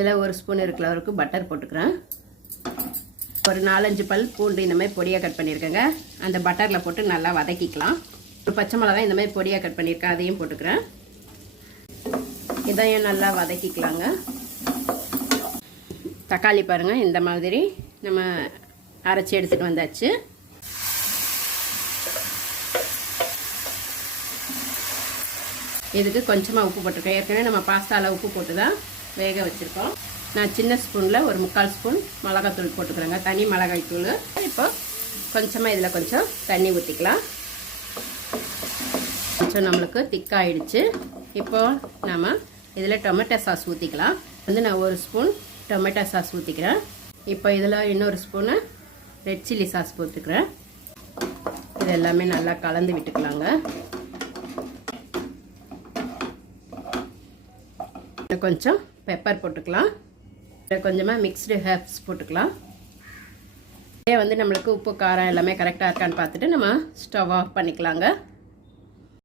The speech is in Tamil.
இதில் ஒரு ஸ்பூன் இருக்கிற அளவுக்கு பட்டர் போட்டுக்கிறேன். ஒரு 4-5 பல் பூண்டு இந்த மாதிரி பொடியாக கட் பண்ணியிருக்கேங்க. அந்த பட்டரில் போட்டு நல்லா வதக்கிக்கலாம். ஒரு பச்சை மிளகாய் இந்த மாதிரி பொடியாக கட் பண்ணியிருக்கேன், அதையும் போட்டுக்கிறேன். இதையும் நல்லா வதக்கிக்கலாங்க. தக்காளி பாருங்கள், இந்த மாதிரி நம்ம அரைச்சி எடுத்துகிட்டு வந்தாச்சு. இதுக்கு கொஞ்சமாக உப்பு போட்டிருக்கேன். ஏற்கனவே நம்ம பாஸ்தாவில் உப்பு போட்டு தான் வேக வச்சுருக்கோம். நான் சின்ன ஸ்பூனில் ஒரு 3/4 ஸ்பூன் மிளகாத்தூள் போட்டுக்கிறேங்க, தனி மிளகாய் தூள். இப்போ கொஞ்சமாக இதில் கொஞ்சம் தண்ணி ஊற்றிக்கலாம். கொஞ்சம் நம்மளுக்கு திக்காகிடுச்சு. இப்போது நம்ம இதில் டொமேட்டோ சாஸ் ஊற்றிக்கலாம். நான் ஒரு ஸ்பூன் டொமேட்டோ சாஸ் ஊற்றிக்கிறேன். இப்போ இதில் இன்னொரு ஸ்பூனு ரெட் சில்லி சாஸ் போட்டுக்கிறேன். இது எல்லாமே நல்லா கலந்து விட்டுக்கலாங்க. கொஞ்சம் பெப்பர் போட்டுக்கலாம். கொஞ்சமாக மிக்ஸ்டு ஹெர்ப்ஸ் போட்டுக்கலாம். நம்மளுக்கு உப்பு காரம் எல்லாமே கரெக்டாக இருக்கான்னு பார்த்துட்டு நம்ம ஸ்டவ் ஆஃப் பண்ணிக்கலாங்க.